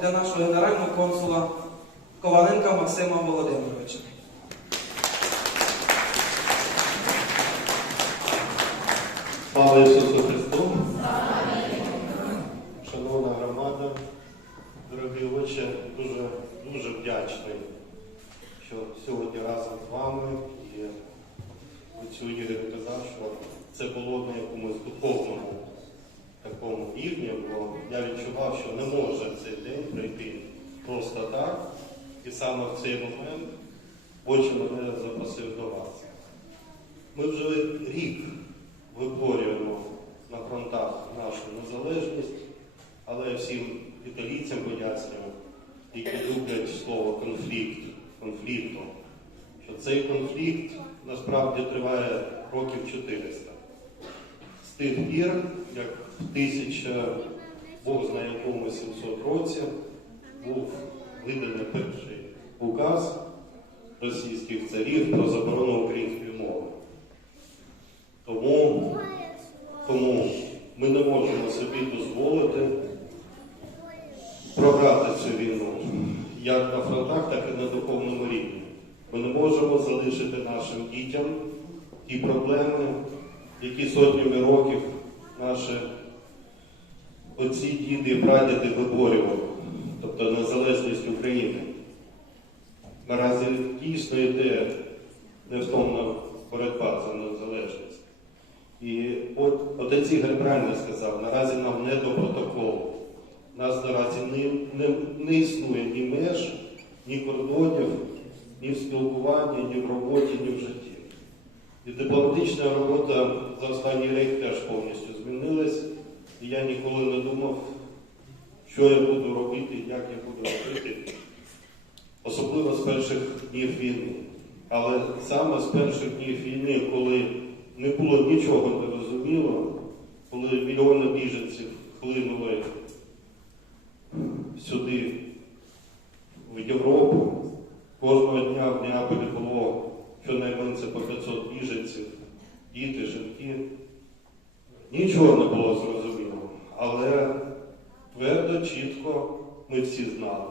для нашого генерального консула Коваленка Максима Володимировича. Слава Ісусу Христу! Шановна громада, дорогі отче, дуже, дуже вдячний, що сьогодні разом з вами. І Ігор казав, що це було на якомусь духовному такому рівні, бо я відчував, що не може цей день прийти просто так. І саме в цей момент Отче мене запросив до вас. Ми вже рік виборюємо на фронтах нашу незалежність, але всім італійцям пояснюю, які люблять слово конфлікт, конфлікту, що цей конфлікт насправді триває років 400. З тих пір, як в 1000, Бог знає якому 700 році, був виданий перший указ російських царів про заборону української мови. Тому, тому ми не можемо собі дозволити програти цю війну як на фронтах, так і на духовному рівні. Ми не можемо залишити нашим дітям ті проблеми, які сотнями років наші отці, діди прадіди виборювали, тобто незалежність України. Наразі дійсно йде невтомна боротьба за незалежність. І от отець Ігор правильно сказав, наразі нам не до протоколу. Нас наразі не, не, не існує ні меж, ні кордонів, ні в спілкуванні, ні в роботі, ні в житті. І дипломатична робота за останній рік теж повністю змінилась. І я ніколи не думав, що я буду робити, як я буду робити, особливо з перших днів війни. Але саме з перших днів війни, коли не було нічого нерозуміло, коли мільйони біженців хлинули сюди, в Європу, кожного дня в Неаполі було щонайменше по 500 біженців, діти, жінки. Нічого не було зрозуміло, але твердо, чітко ми всі знали,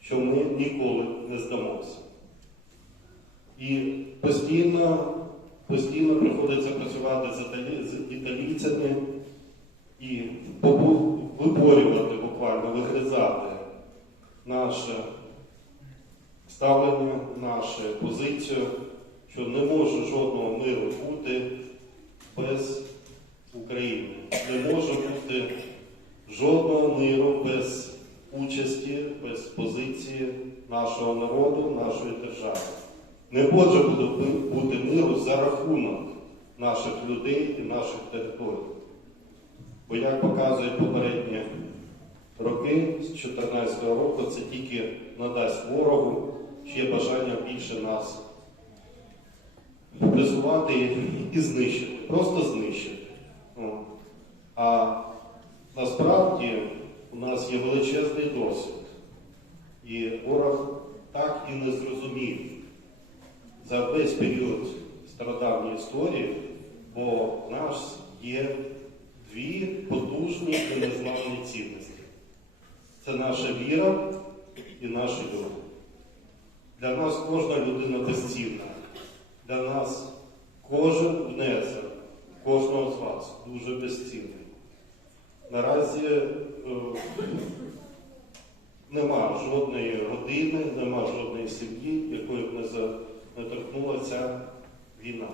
що ми ніколи не здамося. І постійно, постійно приходиться працювати з, італійцями і виборювати буквально, вигризати наше ставлення, нашу позицію, що не може жодного миру бути без України. Не може бути жодного миру без участі, без позиції нашого народу, нашої держави. Не може бути, миру за рахунок наших людей і наших територій. Бо, як показують попередні роки, з 2014 року, це тільки надасть ворогу ще бажання більше нас присувати і знищити, просто знищити. А насправді у нас є величезний досвід. І ворог так і не зрозумів за весь період стародавньої історії, бо в нас є дві потужні і незламні цінності. Це наша віра і наші люди. Для нас кожна людина безцінна. Для нас кожен внесок, кожного з вас дуже безцінний. Наразі е, нема жодної родини, нема жодної сім'ї, якої б не, за, не торкнула ця війна.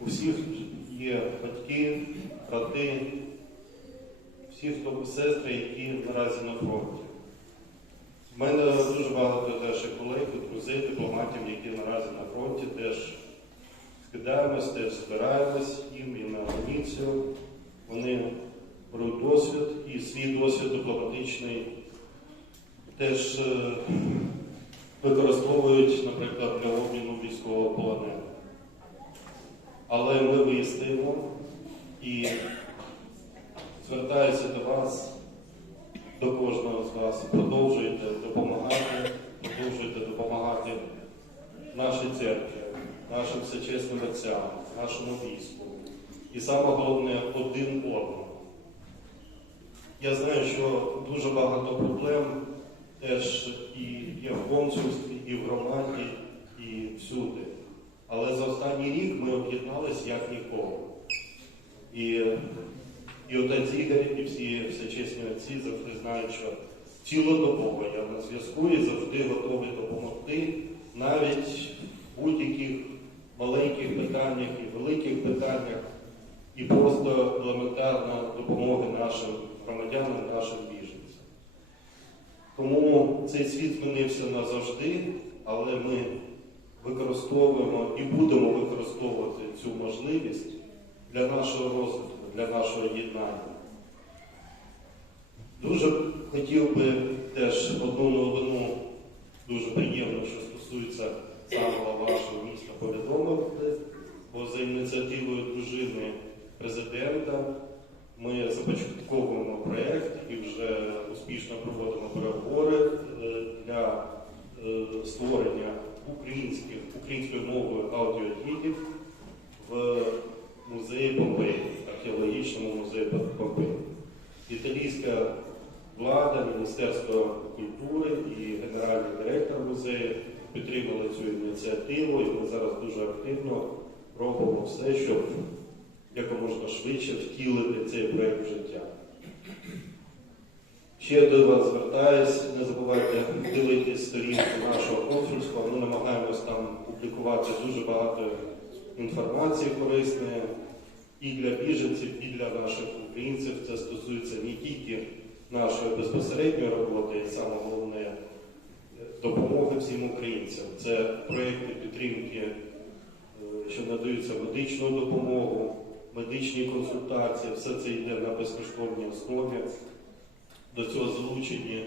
У всіх є батьки, брати, всі хто сестри, які наразі на фронті. У мене дуже багато теж колег, і друзей, дипломатів, які наразі на фронті теж скидаємось, теж збираємось їм і на амуніцію. Вони беруть досвід і свій досвід дипломатичний теж е, використовують, наприклад, для обміну військового полоненого. Але ми вистоїмо і звертаюся до вас, до кожного з вас, продовжуйте допомагати, продовжуйте допомагати нашій церкві, нашим всечесним отцям, нашому війську. І саме головне один одному. Я знаю, що дуже багато проблем теж і є в консульстві, і в громаді, і всюди. Але за останній рік ми об'єдналися як ніколи. І, і отець Ігор, і всі всечесні отці завжди знають, що цілодобово я на зв'язку і завжди готовий допомогти навіть в будь-яких маленьких питаннях і великих питаннях, і просто елементарна допомога нашим громадянам, нашим біженцям. Тому цей світ змінився назавжди, але ми використовуємо і будемо використовувати цю можливість для нашого розвитку, для нашого єднання. Дуже хотів би теж одну новину, дуже приємно, що стосується самого вашого міста, повідомити, бо за ініціативою дружини президента ми започатковуємо проєкт і вже успішно проводимо переговори е, для е, створення українських, українською мовою аудіогідів в музеї Помпеї, археологічному музеї Помпеї. Італійська влада, Міністерство культури і генеральний директор музею підтримали цю ініціативу, і ми зараз дуже активно робимо все, щоб якомога швидше втілити цей проєкт в життя. Ще до вас звертаюсь, не забувайте дивитись сторінку нашого консульства. Ми намагаємось там публікувати дуже багато інформації корисної і для біженців, і для наших українців. Це стосується не тільки нашої безпосередньої роботи, і саме головне е, допомоги всім українцям. Це проєкти підтримки, е, що надаються медичну допомогу, медичні консультації, все це йде на безкоштовній основі. До цього залучені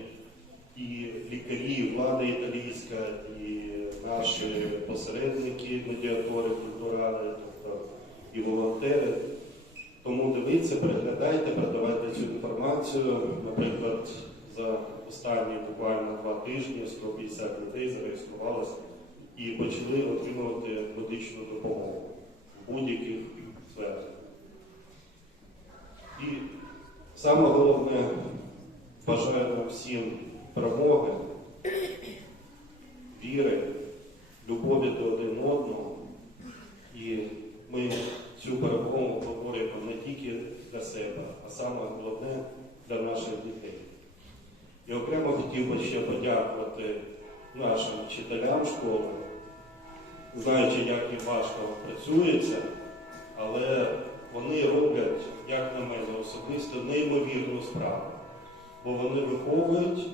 і лікарі, і влада італійська, і наші посередники, медіатори, культурали, тобто і волонтери. Тому дивіться, переглядайте, передавайте цю інформацію. Наприклад, за останні буквально два тижні 150 людей зареєструвалися і почали отримувати медичну допомогу в будь-яких сферах. І саме головне, бажаю нам всім перемоги, віри, любові до один одного. І ми цю перемогу говоримо не тільки для себе, а саме головне для наших дітей. І окремо хотів би ще подякувати нашим вчителям школи, знаючи, як їм важко працюється, але вони роблять, як на мене особисто, неймовірну справу, бо вони виховують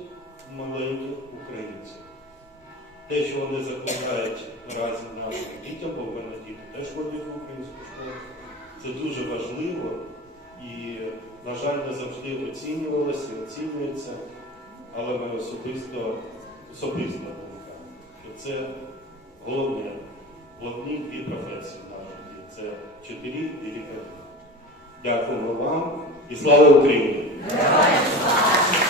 маленьких українців. Те, що вони закладають наразі нашим дітям, бо в мене діти теж ходять в українську школу, це дуже важливо і, на жаль, не завжди оцінювалося і оцінюється, але ми особисто, особиста думка, що це головне, головні дві професії житті. Це 4 делікатні. Дякуємо вам і слава Україні! Героям слава!